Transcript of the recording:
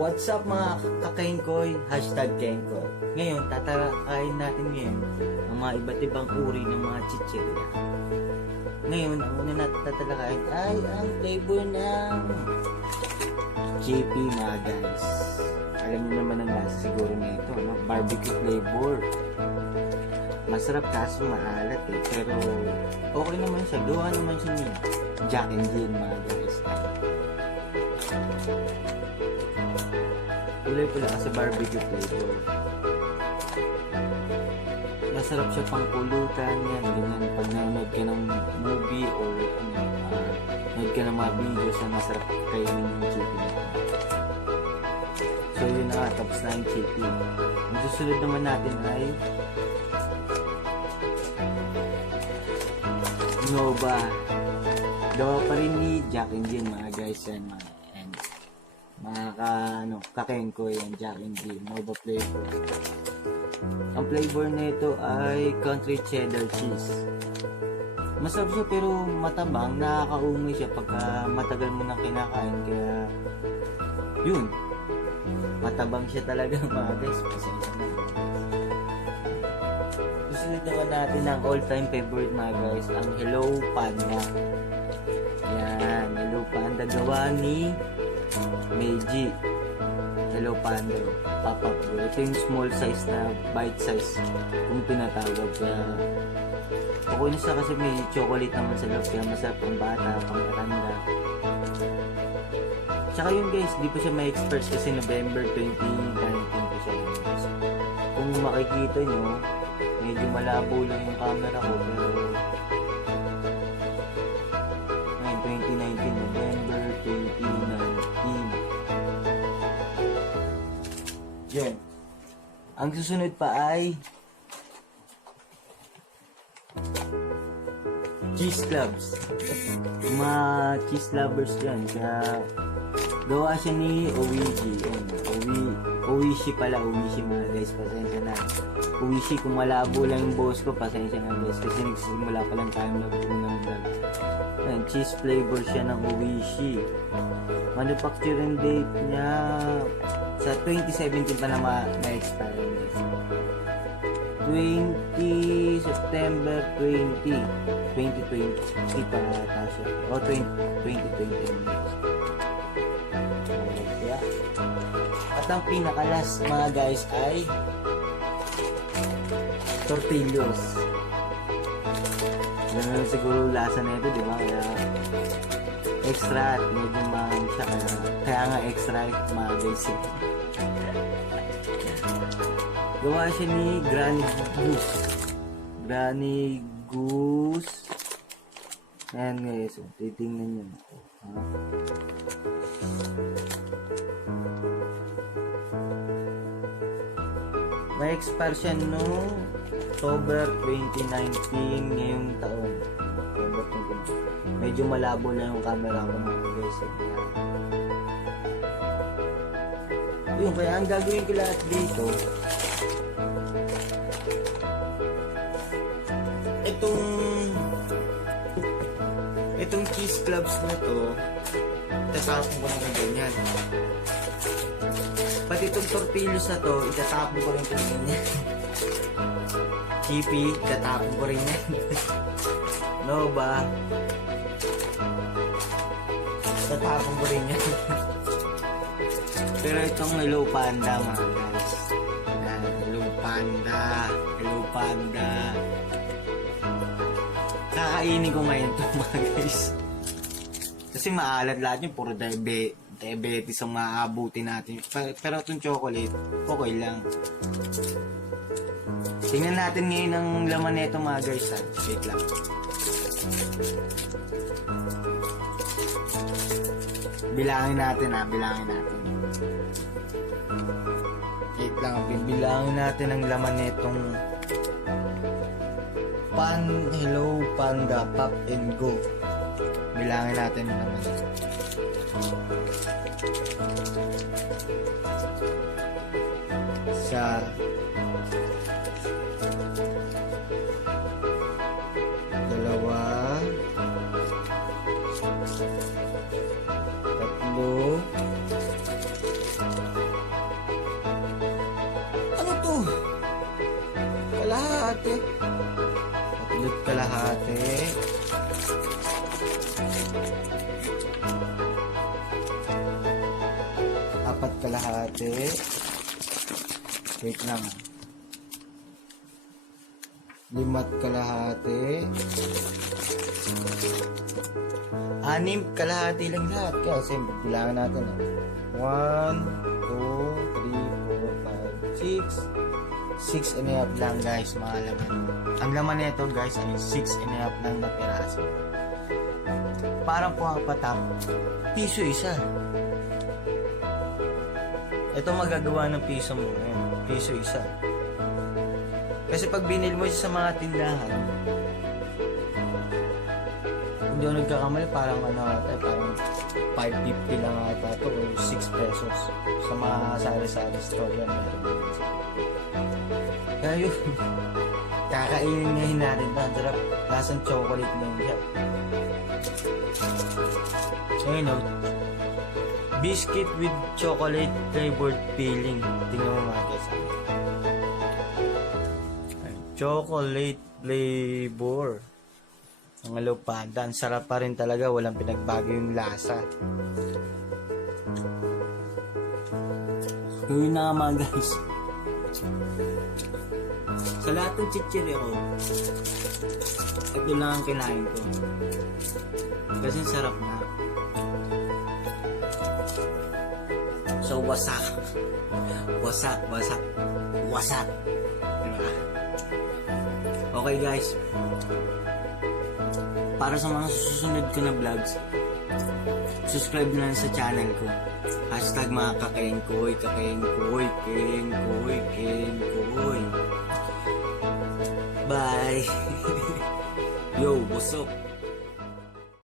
What's up mga kakengkoy? Hashtag Kengkoy. Ngayon, tatalakayin natin ngayon ang mga iba't ibang uri ng mga chichirya. Ngayon, ang una natin tatalakayin ay ang flavor ng JP mga guys. Alam niyo naman ang lasa siguro nito, no? Barbecue flavor. Masarap kaso maalat eh. Pero okay naman siya. Gawa naman siya ni Jack and Jill mga guys. Kulay pula kasi barbecue flavor. Masarap siya pang pulutan yan. Ganyan pag nanonood ka ng movie or nanonood ka ng mga videos na masarap kainin yung chicken. So yun na nga, tapos na yung chicken. Ang susunod naman natin ay Nova. Gawa pa rin ni Jack and Jill mga guys yan mga kakengkoy yan, Jack and Jill, Nova flavor. Ang flavor nito ay country cheddar cheese. Masarap siya pero matabang, nakakaumay siya pagka matagal mo na kinakain, kaya yun, matabang siya talaga mga guys. Pasensya na. Susunod naman natin ang all-time favorite mga guys, ang Hello Panda. Yan, Hello Panda gawa ni Meiji. Hello Panda, pop-up bro. Ito yung small size na bite size kung tinatawag. Kaya okay na siya kasi may chocolate naman sa loob, kaya masarap pang bata, pang matanda. Tsaka yun guys, di pa siya ma-expert kasi November 2019 pa siya. Kung makikita nyo, medyo malabo lang yung camera ko, pero ngayon 2019, November 2019. Yan. Ang susunod pa ay cheese clubs. Mga cheese lovers yan. Kaya gawa siya ni Oishi. Oishi pala. Oishi mga guys. Pasensya na. Oishi, kung malabo lang yung boss ko, pasensya na guys. Kasi nagsisimula pa lang tayo mag-vlog ng vlog. Ayan, cheese flavor siya ng Oishi. Manufacturing date niya sa 2017 pa na ma-expire. 20 September 2020 pa ata siya. O 2020. Yeah. At ang pinaka-last mga guys ay tortillos. Ganun siguro lasa na ito, di ba? Kaya extra at medyo mahal siya, kaya nga extra mga guys. Gawa siya ni Granny Goose. Ayan guys, so, titingnan nyo. May expire siya noong October 2019 ngayong taon. Medyo malabo na yung camera ko mga guys. Yun, kaya ang gagawin ko lahat dito, itong cheese clubs na to, itatapon ko na ganyan. Pati itong tortillos na to, itatapon ko rin ito ganyan. Chippy, itatapon ko rin yan. Nova, itatapon ko rin yan. Pero itong Hello Panda mga guys. Yan, Hello Panda. Kakainin ko ngayon ito mga guys. Kasi maalat lahat yun, puro diabetes ang maaabuti natin. Pero itong chocolate, okay lang. Tingnan natin ngayon ang laman nito mga guys. Wait lang. Bilangin natin. Wait lang, bibilangin natin ang laman nitong Hello Panda Pop and Go. Bilangin natin ang laman nito. Sa dalawa, tatlo, kalahati. Tatlot kalahati. Apat kalahati. Wait lang. Limat kalahati. Anim kalahati lang lahat. Kasi bilangan natin. 1, 2, 3, 4, 5, 6. 6 and a half lang guys, mga laman. Ang laman nito guys ay 6 and a half lang na piraso. Parang po ang patap. Piso isa. Ito magagawa ng piso mo. Ayan, piso isa. Kasi pag binili mo sa mga tindahan, hindi ako nagkakamali, parang ano ata, parang 5.50 lang ata ito o 6 pesos sa mga sari-sari store yan. Kaya yun, kakainin ngayon natin ito. Ang sarap, lasang chocolate na yun siya. Ayun o, biscuit with chocolate flavored filling. Tingnan mo mga guys. Chocolate flavor. Ang alupanda, ang sarap pa rin talaga, walang pinagbago yung lasa. Gawin na nga mga guys. Sa lahat ng chichirya ko, ito lang ang kinain ko. Kasi sarap na. So wasak. Wasak. Diba? Okay guys. Para sa mga susunod ko na vlogs, subscribe na lang sa channel ko. Hashtag mga kakengkoy. Bye! Yo, what's up?